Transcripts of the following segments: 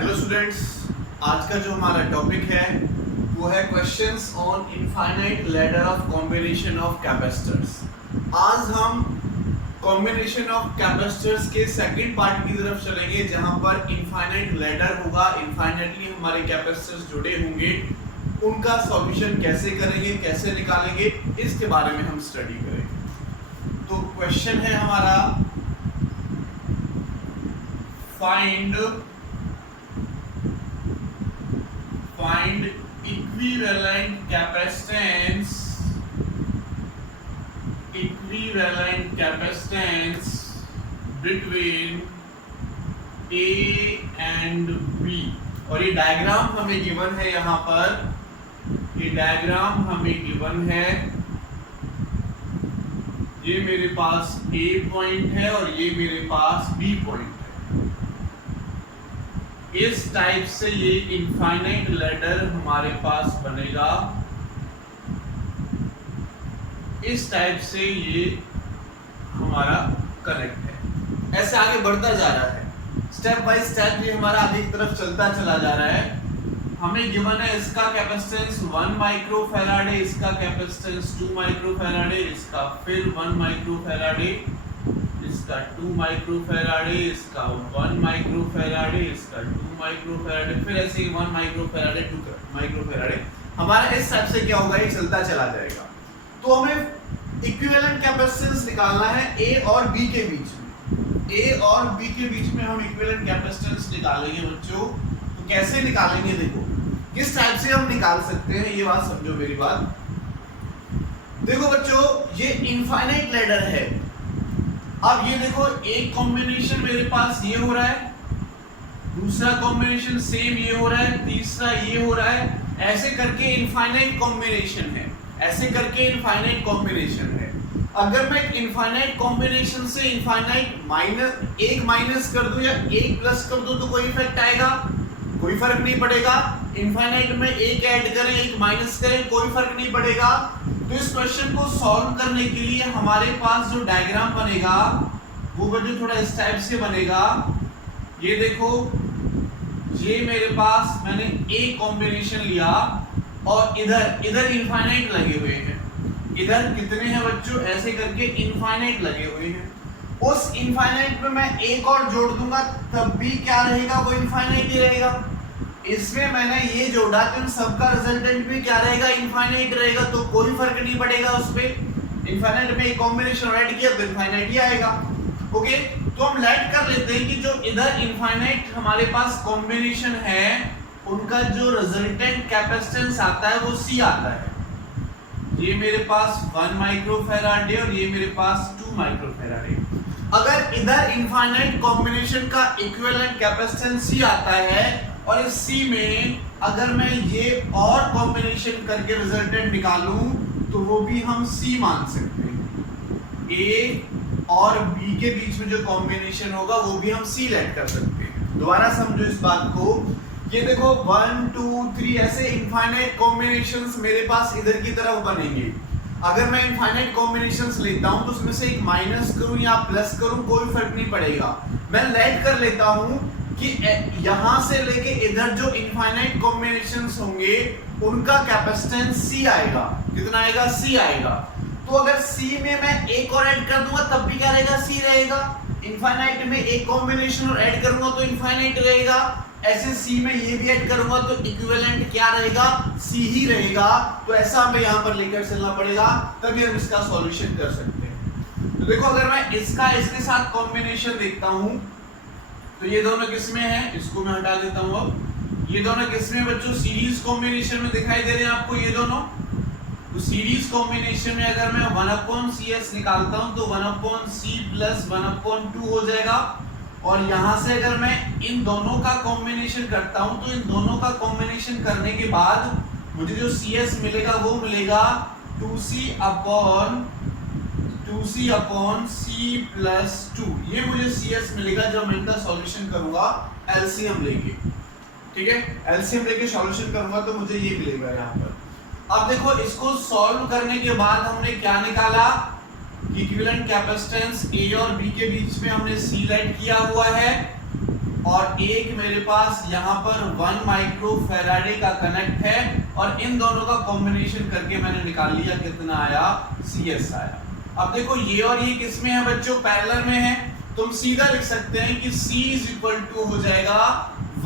Hello students, आज का जो हमारा टॉपिक है वो है questions on infinite ladder of combination of capacitors. आज हम कॉम्बिनेशन ऑफ कैपेसिटर्स के सेकंड पार्ट की तरफ चलेंगे, जहां पर इनफाइनाइट लैडर होगा, इनफाइनाइटली हमारे कैपेसिटर्स जुड़े होंगे, उनका सॉल्यूशन कैसे करेंगे, कैसे निकालेंगे, इसके बारे में हम स्टडी करेंगे। तो क्वेश्चन है हमारा, find equivalent capacitance between A and B। और ये डायग्राम हमें गिवन है, यहाँ पर ये डायग्राम हमें गिवन है। ये मेरे पास A पॉइंट है और ये मेरे पास B पॉइंट है। इस टाइप से ये इनफाइनाइट लैडर हमारे पास बनेगा, इस टाइप से ये हमारा कनेक्ट है। ऐसे आगे बढ़ता जा रहा है, स्टेप बाय स्टेप ये हमारा आगे की तरफ चलता चला जा रहा है। हमें गिवन है इसका कैपेसिटेंस 1 माइक्रोफैराड है, इसका कैपेसिटेंस 2 माइक्रोफैराड है, इसका फिर 1 माइक्रोफैराड है, इसका 2 माइक्रोफैराड है, इसका 1 माइक्रोफैराड है, इसका 2 माइक्रोफैराड है, फिर ऐसे 1 माइक्रोफैराड है, 2 माइक्रोफैराड है। हमारा इस टाइप से क्या होगा, ये चलता चला जाएगा। तो हमें इक्विवेलेंट कैपेसिटेंस निकालना है A और B के बीच में। A और B के बीच में हम इक्विवेलेंट कैपेसिटेंस निकालेंगे बच्चों। तो कैसे निकालेंगे, देखो किस टाइप से हम निकाल सकते हैं, ये बात समझो मेरी बात। देखो बच्चों, ये इनफाइनाइट लैडर है। अब ये देखो, एक कॉम्बिनेशन मेरे पास ये हो रहा है, दूसरा कॉम्बिनेशन सेम ये हो रहा है, तीसरा ये हो रहा है, ऐसे करके इनफाइनाइट कॉम्बिनेशन है, ऐसे करके इनफाइनाइट कॉम्बिनेशन है। अगर मैं इनफाइनाइट कॉम्बिनेशन से इनफाइनाइट एक माइनस कर दूं या एक प्लस कर दूं तो कोई इफेक्ट आएगा? कोई फर्क नहीं पड़ेगा। इनफाइनाइट में एक ऐड करें, एक माइनस करें, कोई फर्क नहीं पड़ेगा। तो इस क्वेश्चन को सॉल्व करने के लिए हमारे पास जो डायग्राम बनेगा वो बच्चों थोड़ा इस टाइप से बनेगा। ये देखो, ये मेरे पास मैंने एक कॉम्बिनेशन लिया और इधर इनफाइनाइट लगे हुए हैं। इधर कितने हैं बच्चों? ऐसे करके इनफाइनाइट लगे हुए हैं। उस इनफाइनाइट में मैं एक और जोड़ दूंगा तब भी क्या रहेगा, वो इनफाइनाइट ही रहेगा। इसमें मैंने ये जोड़ा तो इन सबका रिजल्टेंट भी क्या रहेगा, इनफाइनाइट रहेगा। तो कोई फर्क नहीं पड़ेगा उस पे। इनफाइनाइट में एक कॉम्बिनेशन ऐड किया तो इनफाइनाइट ही आएगा। ओके, तो हम लेट कर लेते हैं कि जो इधर इनफाइनाइट हमारे पास कॉम्बिनेशन है उनका जो रिजल्टेंट कैपेसिटेंस आता है वो C आता है। ये मेरे पास 1 माइक्रोफैराड है और ये मेरे पास 2 माइक्रोफैराड है। अगर इधर इनफाइनाइट कॉम्बिनेशन का इक्विवेलेंट कैपेसिटेंस C आता है और इस C में अगर मैं ये और कॉम्बिनेशन करके रिजल्टेंट निकालूं तो वो भी हम C मान सकते हैं। A और B के बीच में जो कॉम्बिनेशन होगा वो भी हम C लेट कर सकते हैं। दोबारा समझो इस बात को। ये देखो 1 2 3 ऐसे इनफाइनाइट कॉम्बिनेशंस मेरे पास इधर की तरफ बनेंगे। अगर मैं इनफाइनाइट कॉम्बिनेशंस लेता हूं तो उसमें से एक माइनस करूं या प्लस करूं कोई फर्क नहीं पड़ेगा। मैं लेट कर लेता हूं कि यहां से लेके इधर जो इनफाइनाइट कॉम्बिनेशंस होंगे उनका कैपेसिटेंस C आएगा। कितना आएगा? C आएगा। तो अगर C में मैं एक और ऐड कर दूंगा तब भी क्या रहेगा? C रहेगा। इनफाइनाइट में एक कॉम्बिनेशन और ऐड करूंगा तो इनफाइनाइट रहेगा। ऐसे C में ये भी ऐड करूंगा तो इक्विवेलेंट क्या रहेगा? C ही रहेगा। तो ऐसा हमें यहाँ पर लेकर चलना पड़ेगा, तभी हम इसका सॉल्यूशन कर सकते हैं। तो देखो, अगर मैं इसका इसके साथ कॉम्बिनेशन देखता हूँ तो ये दोनों किसमें है, इसको मैं हटा देता हूँ। अब ये दोनों किसमें बच्चों? सीरीज कॉम्बिनेशन में दिखाई दे रहे हैं आपको ये दोनों। तो सीरीज कॉम्बिनेशन में अगर मैं 1/CS निकालता हूँ तो 1/C प्लस 1/2 हो जाएगा। और यहां से अगर मैं इन दोनों का कॉम्बिनेशन करता हूं तो इन दोनों का कॉम्बिनेशन करने के बाद मुझे जो CS मिलेगा वो मिलेगा 2C अपॉन C प्लस 2। ये मुझे CS मिलेगा जब मैं इनका सॉल्यूशन करूंगा LCM लेके। ठीक है, LCM लेके सॉल्यूशन करूंगा तो मुझे ये मिलेगा यहाँ पर। अब देखो, इसको सॉल्व करने के बाद हमने क्या निकाला, इक्विवेलेंट कैपेसिटेंस A और B के बीच में हमने C लेट किया हुआ है और एक मेरे पास यहाँ पर 1 माइक्रो फैराडे का कनेक्ट है और इन दोनों का कॉम्बिनेशन करके मैंने निकाल लिया कितना आया, CS आया। अब देखो ये और ये किस में है बच्चों, पैरेलल में है। तुम सीधा लिख सकते हैं कि C इज इक्वल टू हो जाएगा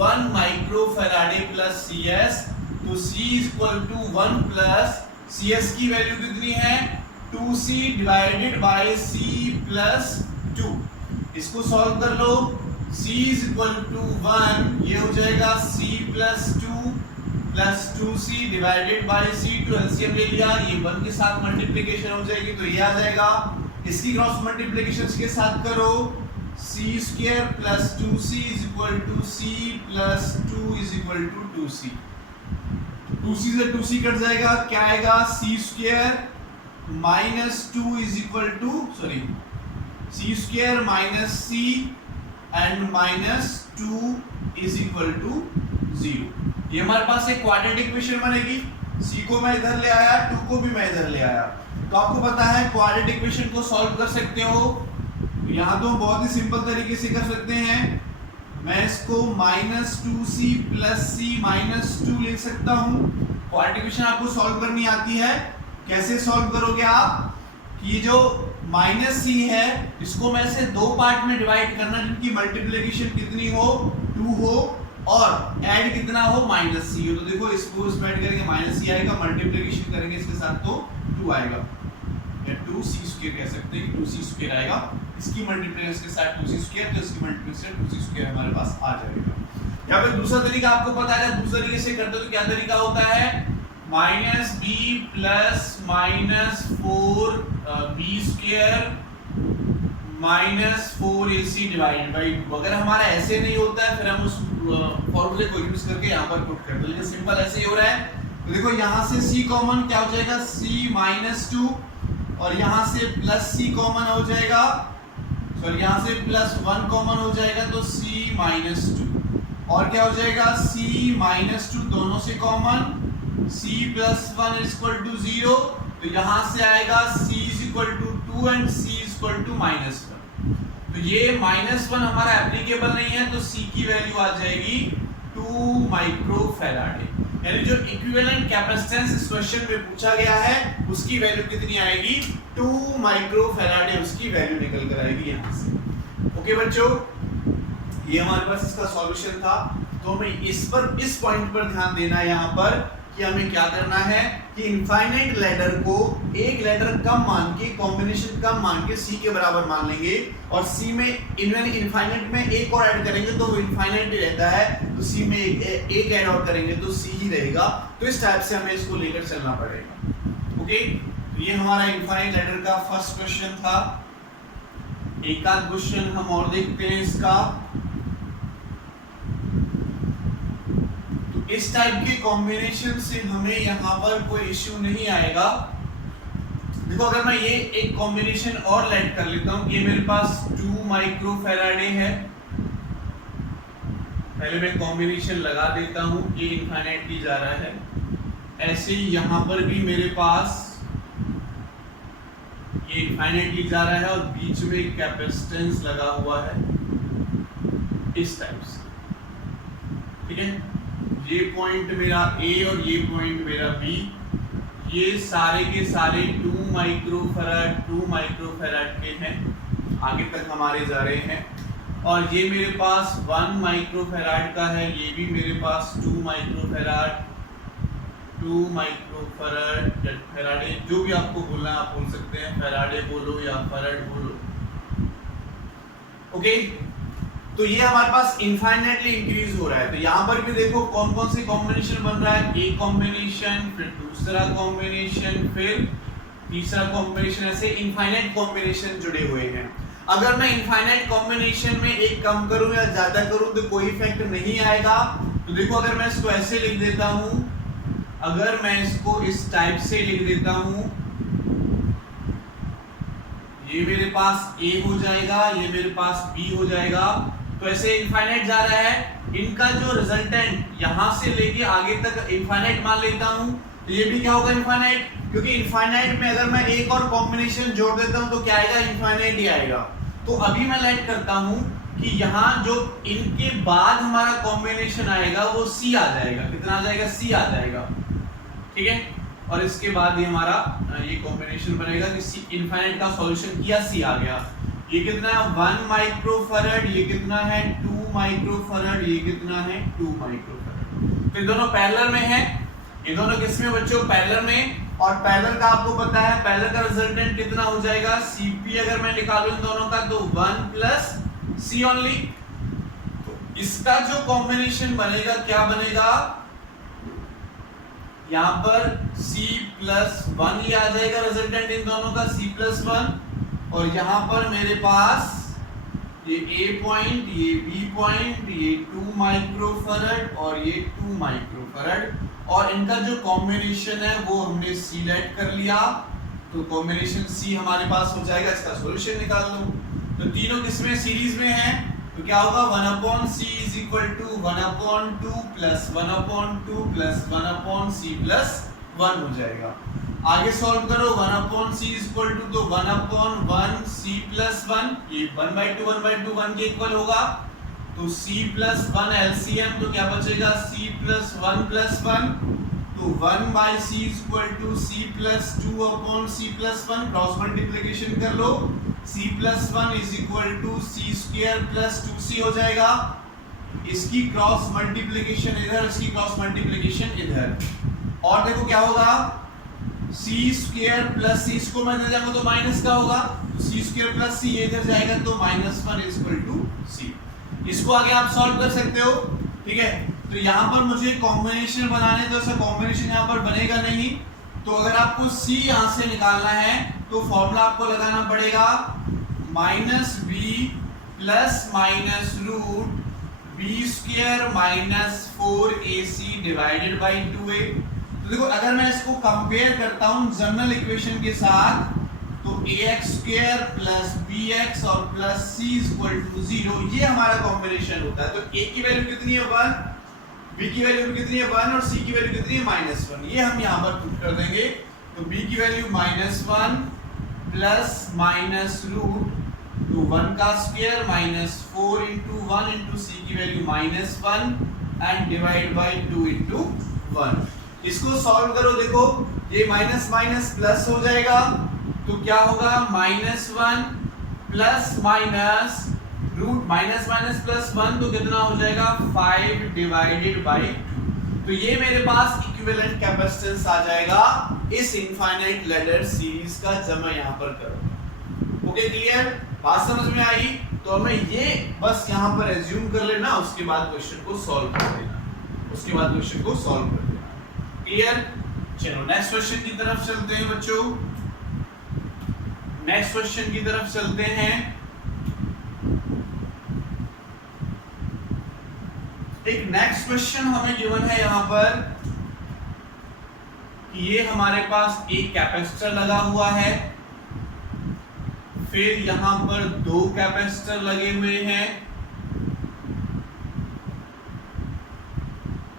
1 माइक्रो फैराडे प्लस CS। तो C is equal to 1 plus CS की वैल्यू कितनी है 2C divided by C plus 2। इसको सॉल्व कर लो। C इज इक्वल टू 1, ये हो जाएगा C plus 2 plus 2C divided by C। टू एलसीएम ले लिया, ये 1 के साथ मल्टीप्लिकेशन हो जाएगी तो ये आ जाएगा। इसकी क्रॉस मल्टीप्लिकेशन के साथ करो, C square plus 2C is equal to C plus 2 is equal to 2C। 2C से 2C कट जाएगा, क्या आएगा C square minus 2 is equal to C square minus C and minus 2 is equal to 0। ये हमारे पास एक quadratic equation बनेगी। C को मैं इधर ले आया, 2 को भी मैं इधर ले आया। तो आपको पता है क्वाड्रेटिक इक्वेशन को सॉल्व कर सकते हो। यहाँ तो बहुत ही सिंपल तरीके से कर सकते हैं। मैं इसको minus 2C plus C minus 2 लिख सकता हूँ। क्वाड्रेटिक इक्वेशन आपको सॉल्व करनी आती है। कैसे सॉल्व करोगे आप, ये जो माइनस C है इसको मैं से 2 पार्ट में डिवाइड करना जिनकी मल्टीप्लिकेशन कितनी हो 2 हो और ऐड कितना हो माइनस C हो। तो देखो इसको इसमें ऐड करेंगे माइनस C आएगा, मल्टीप्लिकेशन करेंगे इसके साथ तो 2 आएगा, या 2C स्क्वायर कह सकते हैं कि 2C स्क्वायर आएगा। इसकी मल्टीप्लिकेशन के साथ 2C स्क्वायर, तो इसकी मल्टीप्लिकेशन 2C स्क्वायर हमारे पास आ जाएगा। यहाँ पे दूसरा तरीका आपको पता है, दूसरे तरीके से करते हो तो क्या तरीका होता है, minus B plus minus 4B square minus 4AC divide by 2। अगर हमारा ऐसे नहीं होता है फिर हम उस फॉर्मूले को यूज करके यहाँ पर पुट करते हैं, लेकिन सिंपल ऐसे ही हो रहा है। तो देखो यहाँ से C कॉमन क्या हो जाएगा C माइनस 2 और यहाँ से प्लस C कॉमन हो जाएगा, सॉरी यहाँ से प्लस 1 कॉमन हो जाएगा तो C माइनस 2 और क्या हो जाएगा C माइनस 2 दोनों से common C plus 1 is equal to 0। तो यहाँ से आएगा C is equal to 2 and C is equal to minus 1। तो ये माइनस 1 हमारा एप्लीकेबल नहीं है तो C की वैल्यू आ जाएगी 2 माइक्रो फैराडे। यानी जो इक्विवेलेंट कैपेसिटेंस इस क्वेश्चन में पूछा गया है उसकी वैल्यू कितनी आएगी 2 माइक्रो फैराडे, उसकी वैल्यू निकल कर आएगी यहाँ से। ओके बच्चों, ये हमारे पास इसका सॉल्यूशन था। तो हमें इस पॉइंट पर ध्यान देना है यहाँ पर कि हमें क्या करना है कि इनफाइनाइट लैडर को एक लैडर कम मान के, कॉम्बिनेशन कम मान के C के बराबर मान लेंगे और C में इनफाइनाइट में एक और ऐड करेंगे तो वो इनफाइनाइट ही रहता है, तो C में एक ऐड और करेंगे तो C ही रहेगा। तो इस टाइप से हमें इसको लेकर चलना पड़ेगा। ओके, तो ये हमारा इनफाइनाइट लैडर का फर्स्ट क्वेश्चन था। एक आध क्वेश्चन हम और देखते हैं इसका। इस टाइप के कॉम्बिनेशन से हमें यहाँ पर कोई इश्यू नहीं आएगा। देखो अगर मैं ये एक कॉम्बिनेशन और लेट कर लेता हूँ, ये मेरे पास 2 माइक्रो फैराडे है, पहले मैं कॉम्बिनेशन लगा देता हूँ, ये इनफाइनाइट की जा रहा है। ऐसे ही यहाँ पर भी मेरे पास ये इनफाइनाइट की जा रहा है और बीच में एक कैपेसिटेंस लगा हुआ है इस टाइप से, ठीक है। ये पॉइंट मेरा A और ये पॉइंट मेरा B, ये सारे के सारे 2 माइक्रो फैराड के हैं, आगे तक हमारे जा रहे हैं। और ये मेरे पास 1 माइक्रो फैराड का है, ये भी मेरे पास 2 माइक्रो फैराडे, जो भी आपको बोलना है आप बोल सकते हैं, फैराडे बोलो या फैराड बोलो। ओके, तो ये हमारे पास इनफाइनाइटली इंक्रीज हो रहा है। तो यहाँ पर भी देखो कौन कौन से कॉम्बिनेशन बन रहा है, एक कॉम्बिनेशन, फिर दूसरा कॉम्बिनेशन, फिर तीसरा कॉम्बिनेशन, ऐसे इनफाइनाइट कॉम्बिनेशन जुड़े हुए हैं। अगर मैं इनफाइनाइट कॉम्बिनेशन में एक कम करूं या ज्यादा करूं तो कोई इफेक्ट नहीं आएगा। तो देखो अगर मैं इसको ऐसे लिख देता हूं, अगर मैं इसको इस टाइप से लिख देता हूं, ये मेरे पास A हो जाएगा, ये मेरे पास B हो जाएगा। तो ऐसे इनफाइनाइट जा रहा है, इनका जो रिजल्टेंट यहां से लेके आगे तक इनफाइनाइट मान लेता हूं, तो ये भी क्या होगा इनफाइनाइट, क्योंकि इनफाइनाइट में अगर मैं एक और कॉम्बिनेशन जोड़ देता हूं तो क्या आएगा, इनफाइनाइट ही आएगा। तो अभी मैं लेट करता हूं कि यहाँ जो इनके बाद हमारा कॉम्बिनेशन आएगा वो C आ जाएगा। कितना आ जाएगा? C आ जाएगा, ठीक है। और इसके बाद ये हमारा ये कॉम्बिनेशन बनेगा कि C इनफाइनाइट का सॉल्यूशन किया, C आ गया। ये कितना है? 1 माइक्रोफैरड। ये कितना है? 2 माइक्रोफैरड। ये कितना है? 2 माइक्रोफैरड। तो ये दोनों पैरेलल में है। ये दोनों किस में बच्चों? पैरेलल में। और पैरेलल का आपको पता है पैरेलल का रिजल्टेंट कितना हो जाएगा? Cp अगर मैं निकालूं इन दोनों का तो 1 प्लस C ओनली। तो इसका जो कॉम्बिनेशन बनेगा क्या बनेगा? यहां पर C प्लस 1 ये आ जाएगा रिजल्टेंट इन दोनों का, C प्लस 1। और यहां पर मेरे पास ये A पॉइंट, ये B पॉइंट, ये 2 माइक्रोफैरड और ये 2 माइक्रोफैरड। और इनका जो कॉम्बिनेशन है वो हमने सिलेक्ट कर लिया, तो कॉम्बिनेशन C हमारे पास हो जाएगा। इसका सॉल्यूशन निकाल लो। तो तीनों किसमें? सीरीज में है, तो क्या होगा? 1/C is equal to 1/2 plus 1/2 plus 1/C plus 1 हो जाएगा। आगे सॉल्व करो। 1/C इज इक्वल टू तो 1/1C प्लस 1, ये 1/2 1/2 1 के इक्वल होगा। तो C प्लस 1 LCM, तो क्या बचेगा? C plus 1 plus 1। तो 1/C is equal to C plus 2/C plus 1। Cross multiplication कर लो। C plus 1 is equal to C square plus 2C हो जाएगा। इसकी क्रॉस मल्टीप्लिकेशन इधर, इसकी क्रॉस मल्टीप्लिकेशन इधर। और देखो क्या होगा? C स्क्वायर प्लस C, इसको मैं इधर जाऊंगा तो माइनस का होगा, तो C स्क्वायर प्लस C ये इधर जाएगा तो -1 इज इक्वल टू C। इसको आगे आप सॉल्व कर सकते हो, ठीक है। तो यहाँ पर मुझे कॉम्बिनेशन बनाने, तो ऐसा कॉम्बिनेशन यहाँ पर बनेगा नहीं। तो अगर आपको C यहाँ से निकालना है तो फॉर्मूला आपको लगाना पड़ेगा -b plus minus root b square minus 4ac divided by 2a। तो देखो अगर मैं इसको कंपेयर करता हूँ जनरल इक्वेशन के साथ, तो ax स्क्वायर प्लस bx और plus c is equal to 0, ये हमारा कॉम्बिनेशन होता है। तो a की वैल्यू कितनी है? 1, b की वैल्यू कितनी है? 1 और c की वैल्यू कितनी है? -1। ये हम यहाँ पर पुट कर देंगे। तो b की वैल्यू -1 प्लस माइनस रूट तो 1 का square minus 4 into 1 into c की value -1 and divide by 2 into 1। इसको सॉल्व करो। देखो ये माइनस माइनस प्लस हो जाएगा, तो क्या होगा? -1 plus minus root minus minus plus 1, तो कितना हो जाएगा? 5 डिवाइडेड बाई 2। तो ये मेरे पास इक्विवेलेंट कैपेसिटेंस आ जाएगा इस इनफाइनाइट लैडर सीरीज का, जब मैं यहाँ पर करूँगा। Okay, clear? बात समझ में आई? तो हमें ये बस यहाँ पर एज्यूम कर लेना, उसके बाद क्वेश्चन को सॉल्व कर देना, क्लियर? चलो नेक्स्ट क्वेश्चन की तरफ चलते हैं बच्चों। नेक्स्ट क्वेश्चन की तरफ चलते हैं। एक नेक्स्ट क्वेश्चन हमें गिवन है यहाँ पर कि ये हमारे पास एक कैपेसिटर लगा हुआ है, फिर यहां पर 2 कैपेसिटर लगे हुए हैं,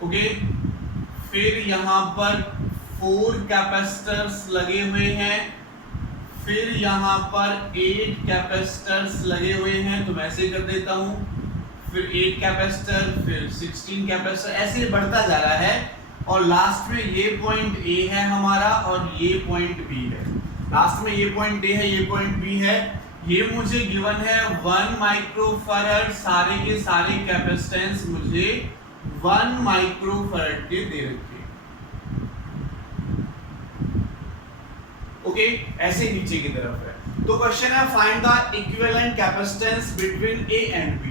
ओके। फिर यहां पर 4 कैपेसिटर्स लगे हुए हैं, फिर यहां पर 8 कैपेसिटर्स लगे हुए हैं। तो मैं ऐसे कर देता हूं, फिर 8 कैपेसिटर, फिर 16 कैपेसिटर, ऐसे बढ़ता जा रहा है। और लास्ट में ये पॉइंट A है हमारा और ये पॉइंट B है। लास्ट में ये पॉइंट A है, ये पॉइंट B है। ये मुझे गिवन है 1 माइक्रोफैरड, सारे के सारे कैपेसिटेंस मुझे 1 माइक्रोफैरड के दे रखे। ओके, ऐसे नीचे की तरफ है। तो क्वेश्चन है find the equivalent capacitance between A and B।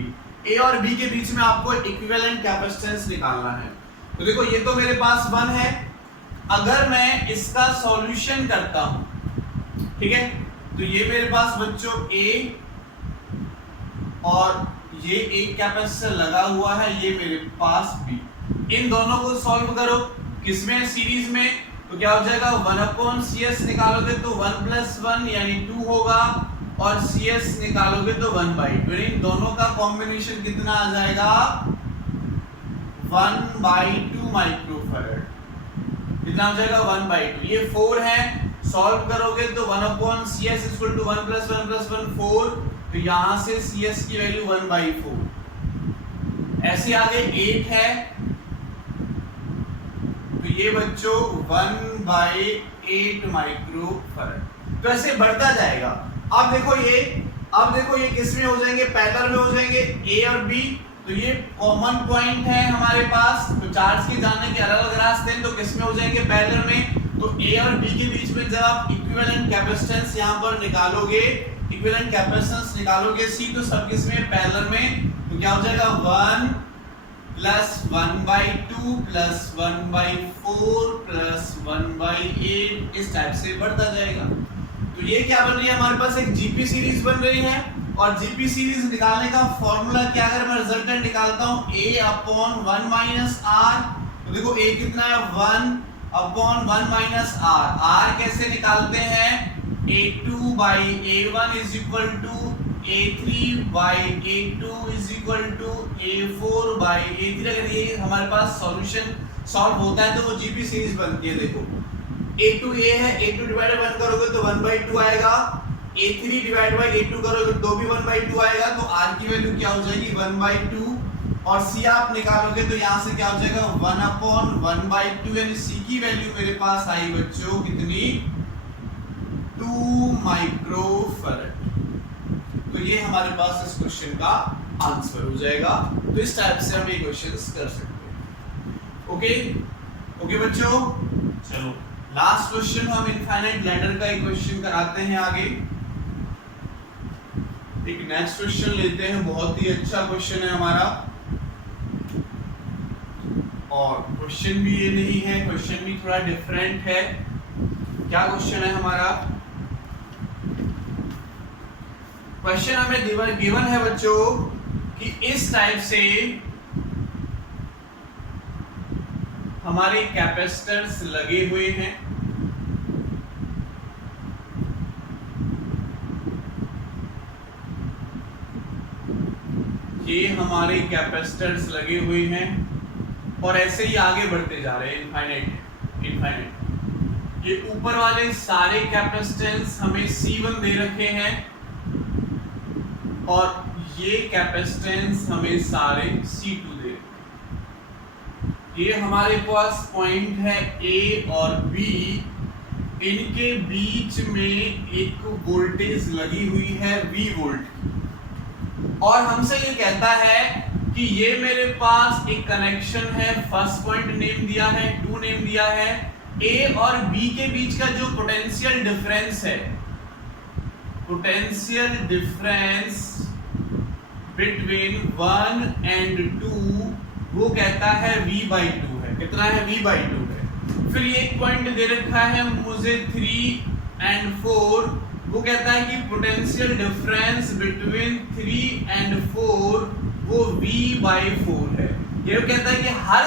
A और B के बीच में आपको इक्विवेलेंट कैपेसिटेंस निकालना है। तो देखो ये तो मेरे पास 1 है, अगर मैं इसका सॉल्यूशन करता हूं, ठीक है, तो ये मेरे पास बच्चों A और ये एक कैपेसिटर लगा हुआ है, ये मेरे पास B। इन दोनों को सॉल्व करो, किसमें? सीरीज में। तो क्या हो जाएगा? 1/CS निकालोगे तो 1 + 1 यानी 2 होगा, और CS निकालोगे तो 1/2। इन दोनों का कॉम्बिनेशन कितना आ जाएगा? 1/2 माइक्रोफैरड। कितना हो जाएगा? 1/2। ये 4 है, सॉल्व करोगे तो 1/CS = 1 + 1 + 1 4, तो यहां से CS की वैल्यू 1/4। ऐसे आगे 8 है तो ये बच्चों 1/8 माइक्रो फैराड। तो ऐसे बढ़ता जाएगा। अब देखो ये किस में हो जाएंगे, पैरेलल में हो जाएंगे A और B। तो ये कॉमन पॉइंट है हमारे पास, तो चार्ज के जाने के अलग अलग रास्ते हैं, तो किस में हो जाएंगे, पैरेलल में। तो A और B के बीच में जब आप इक्विवेलेंट कैपेसिटेंस यहां पर निकालोगे, इक्विवेलेंट कैपेसिटेंस निकालोगे C, तो सब किस में, पैरेलल में। तो क्या हो जाएगा 1 प्लस 1/2 प्लस 1/4 प्लस 1/8, इस टाइप से बढ़ता जाएगा। तो ये क्या बन रही है हमारे पास, एक जीपी सीरीज बन रही है। और जीपी सीरीज निकालने का फॉर्मूला क्या, अगर मैं रिजल्टेंट निकालता हूं A/1 - R, तो देखो A कितना है 1/1 - R। R कैसे निकालते हैं, A2/A1 = A3/A2 = A4/A3। अगर ये हमारे पास सॉल्यूशन सॉल्व होता है तो वो जीपी सीरीज बनती है। देखो A2 A है, A2 डिवाइडेड 1 करोगे तो 1/2 आएगा, A3 डिवाइड बाय A2 करोगे तो भी 1/2 आएगा। तो R की वैल्यू क्या हो जाएगी 1/2, और C आप निकालोगे तो यहां से क्या हो जाएगा 1/1/2, यानी C की वैल्यू मेरे पास आई बच्चों कितनी, 2 माइक्रो फैराड। तो ये हमारे पास इस क्वेश्चन का आंसर हो जाएगा। तो इस टाइप से हम ये क्वेश्चंस कर सकते हैं। ओके बच्चों, चलो लास्ट क्वेश्चन हम इनफाइनाइट लैडर का एक क्वेश्चन कराते हैं आगे। एक नेक्स्ट क्वेश्चन लेते हैं, बहुत ही अच्छा क्वेश्चन है हमारा। और क्वेश्चन भी ये नहीं है, क्वेश्चन भी थोड़ा डिफरेंट है। क्या क्वेश्चन है हमारा, क्वेश्चन हमें गिवन है बच्चों कि इस टाइप से हमारे कैपेसिटर्स लगे हुए हैं। ये हमारे कैपेसिटर्स लगे हुए हैं और ऐसे ही आगे बढ़ते जा रहे हैं, इनफाइनाइट। ये ऊपर वाले सारे कैपेसिटेंस हमें C1 दे रखे हैं और ये कैपेसिटेंस हमें सारे C2 दे रखे हैं। ये हमारे पास पॉइंट है A और B, इनके बीच में एक वोल्टेज लगी हुई है V वोल्ट, और हमसे ये कहता है कि ये मेरे पास एक कनेक्शन है। फर्स्ट पॉइंट नेम दिया है, 2 नेम दिया है। A और B के बीच का जो पोटेंशियल डिफरेंस है, पोटेंशियल डिफरेंस बिटवीन 1 एंड 2, वो कहता है V/2 है। कितना है, V/2 है। फिर ये एक पॉइंट दे रखा है मुझे 3 एंड 4, वो कहता है कि पोटेंशियल डिफरेंस बिटवीन 3 एंड 4 वो V/4 है। ये कहता है कि हर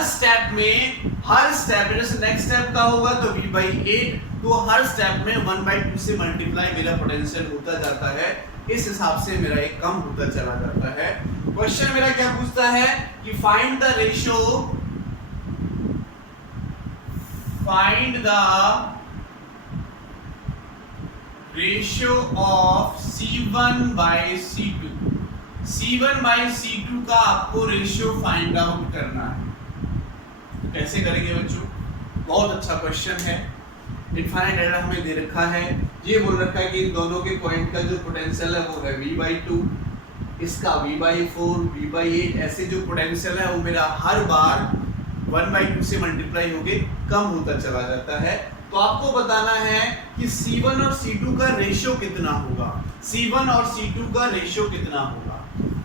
स्टेप जैसे नेक्स्ट स्टेप का होगा तो V/8, तो हर स्टेप में 1/2 से मल्टीप्लाई मेरा पोटेंशियल होता जाता है। इस हिसाब से मेरा एक कम होता चला जाता है। क्वेश्चन मेरा क्या पूछता है कि find the ratio of C1/C2। C1/C2 का आपको रेशियो फाइंड आउट करना है। कैसे करेंगे बच्चों, बहुत अच्छा क्वेश्चन है। इनफाइनाइट लैडर हमें दे रखा है, ये बोल रखा है कि इन दोनों के पॉइंट का जो पोटेंशियल है वो है V/2, इसका V/4, V/8, ऐसे जो पोटेंशियल है वो मेरा हर बार 1/2 से मल्टीप्लाई होके कम होता चला जाता है। तो आपको बताना है कि C1 और C2 का रेशियो कितना होगा, C1 और C2 का रेशियो कितना होगा।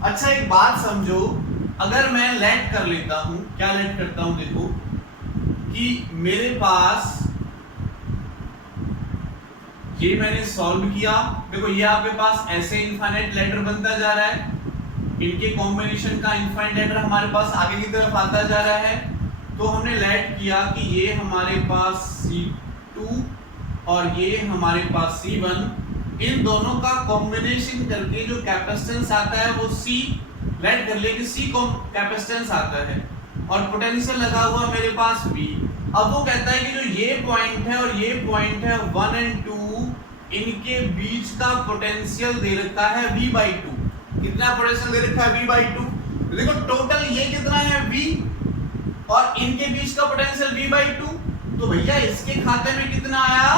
अच्छा एक बात समझो, अगर मैं लेट कर लेता हूं, क्या लेट करता हूं, देखो कि मेरे पास ये मैंने सॉल्व किया, देखो ये आपके पास ऐसे इनफाइनाइट लैडर बनता जा रहा है, इनके कॉम्बिनेशन का इनफाइनाइट लैडर हमारे पास आगे की तरफ आता जा रहा है। तो हमने लेट किया कि ये हमारे पास C2 और ये हमारे पास C1, इन दोनों का कॉम्बिनेशन करके जो कैपेसिटेंस आता है वो C लेट कर ले कि C कैपेसिटेंस आता है और पोटेंशियल लगा हुआ मेरे पास V। अब वो कहता है कि जो ये पॉइंट है और ये पॉइंट है 1 और 2, इनके बीच का पोटेंशियल दे रखा है v/2। कितना पोटेंशियल दे रखा है v/2? देखो टोटल ये कितना है v और इनके बीच का पोटेंशियल v/2, तो भैया इसके खाते में कितना आया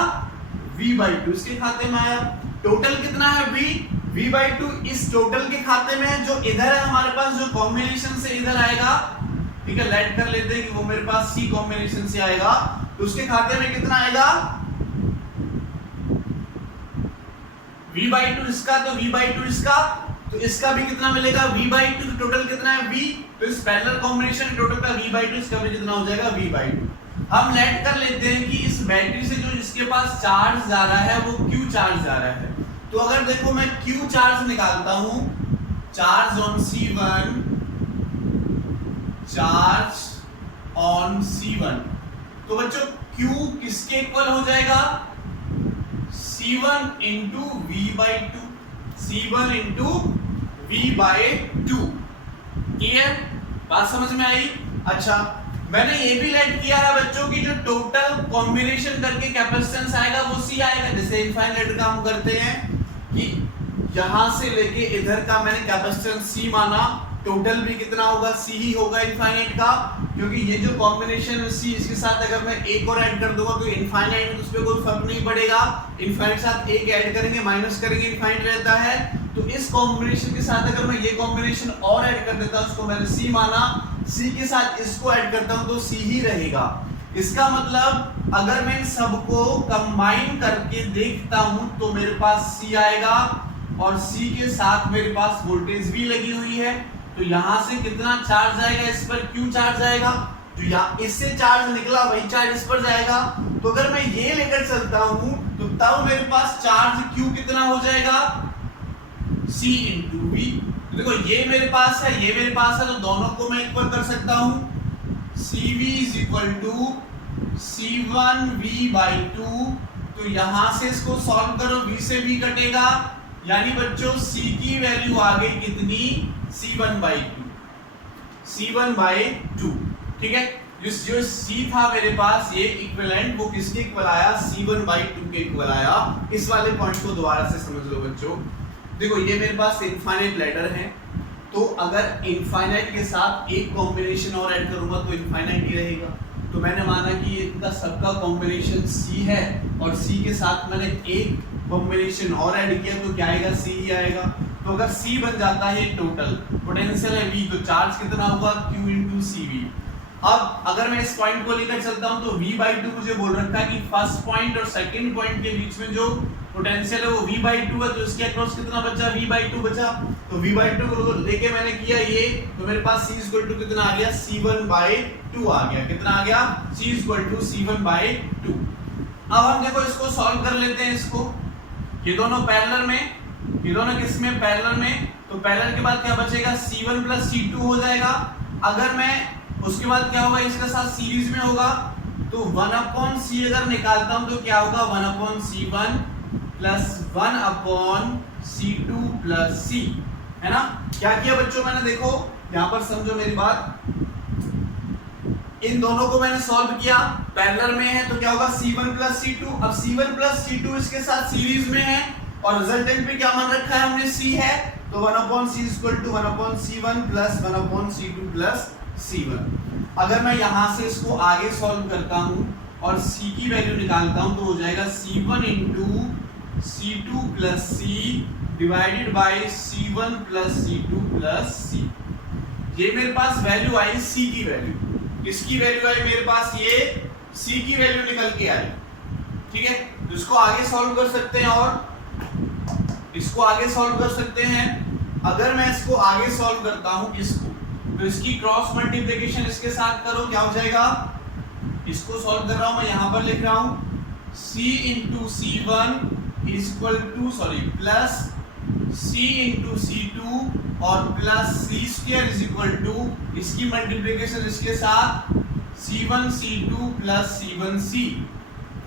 v/2, इसके खाते में आया। टोटल कितना है v/2 इस टोटल के खाते में है, जो इधर है हमारे पास, जो कॉम्बिनेशन से इधर आएगा, ठीक है, लेट कर लेते हैं कि वो मेरे पास सी कॉम्बिनेशन से आएगा, तो उसके खाते में कितना आएगा v/2 इसका, तो v/2 इसका, तो इसका भी कितना मिलेगा v/2, तो टोटल कितना है v, तो इस पैरेलल कॉम्बिनेशन टोटल का v/2, इसका भी कितना हो जाएगा v/2। हम लेट कर लेते हैं कि इस बैटरी से जो इसके पास चार्ज जा रहा है वो q चार्ज जा रहा है। तो अगर देखो मैं q चार्ज निकालता हूं, charge on C1, charge on C1, तो बच्चों q किसके इक्वल हो जाएगा C1 into v/2, C1 into v/2। Clear, बात समझ में आई? अच्छा, मैंने ये भी लेट किया है बच्चों की जो टोटल कॉम्बिनेशन करके कैपेसिटेंस आएगा वो C आएगा। जैसे इनफाइनाइट का हम करते हैं कि यहां से लेके इधर का मैंने कैपेसिटेंस C माना, टोटल भी कितना होगा C ही होगा इनफाइनाइट का, क्योंकि ये जो कॉम्बिनेशन है C, इसके साथ अगर मैं एक और ऐड कर दूंगा तो इनफाइनाइट में उस पर कोई फर्क नहीं पड़ेगा। इनफाइनाइट साथ एक ऐड करेंगे, माइनस करेंगे, इनफाइनाइट रहता है। तो इस कॉम्बिनेशन के साथ अगर मैं ये कॉम्बिनेशन और ऐड कर देता हूं, उसको मैंने C माना, C के साथ इसको ऐड करता हूं तो C ही रहेगा। इसका मतलब अगर मैं इन सबको कंबाइन करके देखता हूं तो मेरे पास C आएगा, और C के साथ मेरे पास वोल्टेज भी लगी हुई है, तो यहां से कितना चार्ज आएगा, इस पर Q चार्ज आएगा, जो यहाँ इससे चार्ज निकला वही चार्ज इस पर जाएगा। तो अगर मैं ये लेकर चलता हूं तो तब मेरे पास चार्ज Q कितना हो जाएगा C इंटू V। देखो ये मेरे पास है, ये मेरे पास है, तो दोनों को मैं इक्वल कर सकता हूं। CV is equal to C1V/2, तो यहां से इसको सॉल्व करो, V से V कटेगा, यानी बच्चों C की वैल्यू आ गई कितनी C1/2, C1/2, ठीक है। जो C था मेरे पास ये इक्विवेलेंट, वो किसके इक्वल आया C1/2 के इक्वल आया। इस वाले पॉइंट को दोबारा से समझ लो बच्चों। देखो ये मेरे पास इनफाइनाइट लैडर है, तो अगर इनफाइनाइट के साथ एक कॉम्बिनेशन और ऐड करूंगा तो इनफाइनाइट ही रहेगा। तो मैंने माना कि इनका सबका कॉम्बिनेशन C है, और C के साथ मैंने एक कॉम्बिनेशन और ऐड किया, तो क्या आएगा C ही आएगा। तो अगर C बन जाता है टोटल पोटेंशियल है V, तो चार्ज कितना होगा Q इंटू CV। अब अगर मैं इस पॉइंट को लेकर चलता हूं तो v/2 मुझे बोल रखा है कि फर्स्ट पॉइंट और सेकंड पॉइंट के बीच में जो पोटेंशियल है वो v/2 है, तो इसके अक्रॉस कितना बचा v/2 बचा। तो v/2 को लेके मैंने किया ये, तो मेरे पास C = कितना आ गया C1/2 आ गया। कितना आ गया C = C1/2। अब हम देखो इसको सॉल्व कर लेते हैं। इसको ये दोनों पैरेलल में, ये दोनों किस में पैरेलल में, तो पैरेलल के बाद क्या बचेगा C1 + C2 हो जाएगा। अगर मैं उसके बाद क्या होगा, इसके साथ सीरीज में होगा, तो 1/C अगर निकालता हूं तो क्या होगा 1/C1 + 1/C2 + C, है ना। क्या किया बच्चों मैंने, देखो यहां पर समझो मेरी बात, इन दोनों को मैंने सॉल्व किया, पैरेलल में है, तो क्या होगा C1 + C2। अब C1 + C2 इसके साथ सीरीज में है, और रिजल्टेंट पे क्या मान रखा है हमने C है, तो 1/C = 1/C1 + 1/C2 + C1। अगर मैं यहां से इसको आगे सॉल्व करता हूं और C की वैल्यू निकालता हूं तो हो जाएगा C1 × C2 + C divided by C1 + C2 + C। ये मेरे पास वैल्यू आई C की वैल्यू। किसकी वैल्यू आई मेरे पास, ये C की वैल्यू निकल के आई, ठीक है। तो इसको आगे सॉल्व कर सकते हैं, और इसको आगे सॉल्व कर सकते हैं। अगर मैं इसको आगे सॉल्व करता हूं इसको, तो इसकी क्रॉस मल्टीप्लिकेशन इसके साथ करो, क्या हो जाएगा, इसको सॉल्व कर रहा हूं मैं, यहां पर लिख रहा हूं C × C1 plus C × C2 और प्लस C² इसकी मल्टीप्लिकेशन इसके साथ C1 C2 + C1 C।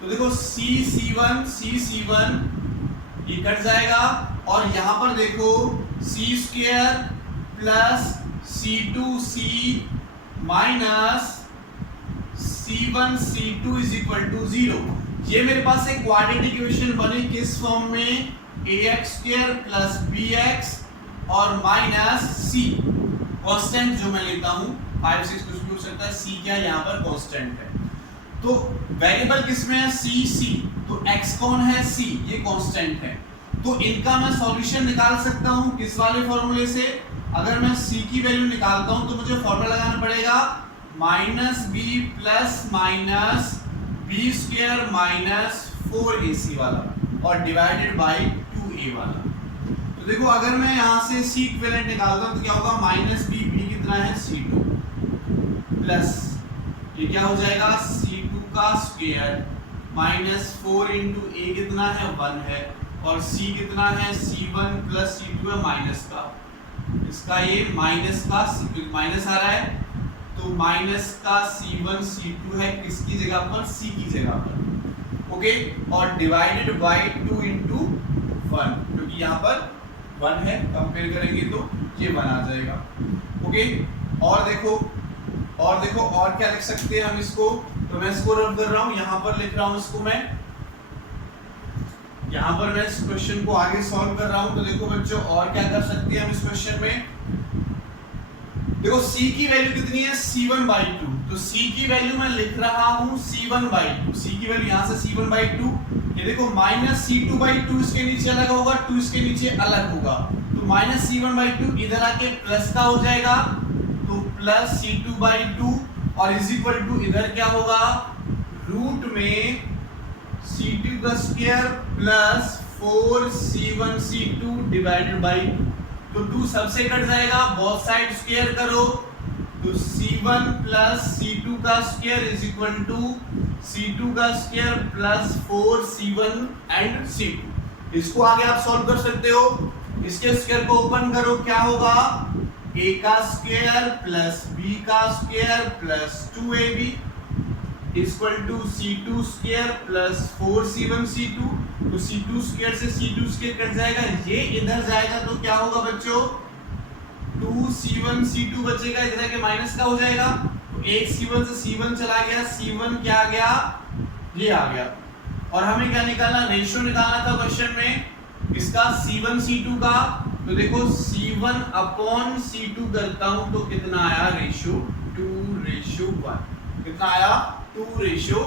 तो देखो C1 ये कट जाएगा, और यहां पर देखो C² plus C2C minus C1 C2 = 0। ये मेरे पास एक क्वाड्रेटिक इक्वेशन बनी किस फॉर्म में, ax² प्लस bx और माइनस c, कांस्टेंट जो मैं लेता हूं 5 6 कुछ भी हो सकता है, c क्या यहाँ पर कांस्टेंट है। तो वेरिएबल किसमें है, c, तो x कौन है, c, ये कांस्टेंट है। तो इनका मैं सॉल्यूशन निकाल सकता हूं किस वाले फॉर्मूले से, अगर मैं c की वैल्यू निकालता हूं तो मुझे फॉर्मूला लगाना पड़ेगा -b plus minus b² minus 4ac वाला और डिवाइडेड बाय 2a वाला। तो देखो अगर मैं यहाँ से c इक्विवेलेंट निकालता हूँ तो क्या होगा, -b कितना है c2 प्लस ये क्या हो जाएगा c2 का स्क्वायर माइनस 4 इंटू a कितना है 1 है और c कितना है c1 प्लस c2 है माइनस का, इसका ये माइनस का माइनस आ रहा है तो माइनस का c1 c2 है किसकी जगह पर, c की जगह पर, ओके, और डिवाइडेड बाय 2 इंटू 1 क्योंकि यहाँ पर 1 है, कंपेयर करेंगे तो ये 1 आ जाएगा, ओके। और देखो और क्या लिख सकते हैं हम इसको, तो मैं इसको रब कर रहा हूँ, यहाँ पर लिख रहा हूँ इसको मैं, यहाँ पर मैं इस क्वेश्चन को आगे सॉल्व कर रहा हूँ। तो देखो बच्चों और क्या कर सकते हैं हम इस क्वेश्चन में, देखो c की वैल्यू कितनी है c1/2, तो c की वैल्यू मैं लिख रहा हूँ c1/2, c की वैल्यू यहाँ से c1/2, ये देखो माइनस c2/2 इसके नीचे अलग होगा, 2 इसके नीचे अलग होगा, तो माइनस c1/2 इधर आके प्लस का हो जाएगा, तो प्लस c2/2 और इज इक्वल टू इधर क्या होगा, रूट में c2 का square plus 4c1 c2 divided by 2, तो 2 सबसे कट जाएगा, बोथ साइड स्क्वायर करो, तो c1 प्लस c2 का square is equal to c2 का square plus 4c1 and c2। इसको आगे आप सॉल्व कर सकते हो, इसके स्क्वायर को ओपन करो, क्या होगा a का स्क्वायर प्लस b का square plus 2ab equal to c2 square plus 4c1 c2, तो c2 स्क्वायर से c2 स्क्वायर कट जाएगा, ये इधर जाएगा तो क्या होगा बच्चों 2c1 c2 बचेगा, इधर के माइनस का हो जाएगा, तो एक c1 से c1 चला गया, c1 क्या आ गया, ये आ गया। और हमें क्या निकालना, रेशियो निकालना था क्वेश्चन में इसका c1 c2 का, तो देखो c1 अपॉन c2 करता हूं तो कितना आया रेशियो 2:1, कितना आया 2:1।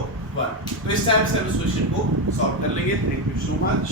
तो इस टाइप से हम इस क्वेश्चन को सॉल्व कर लेंगे। Thank you so much.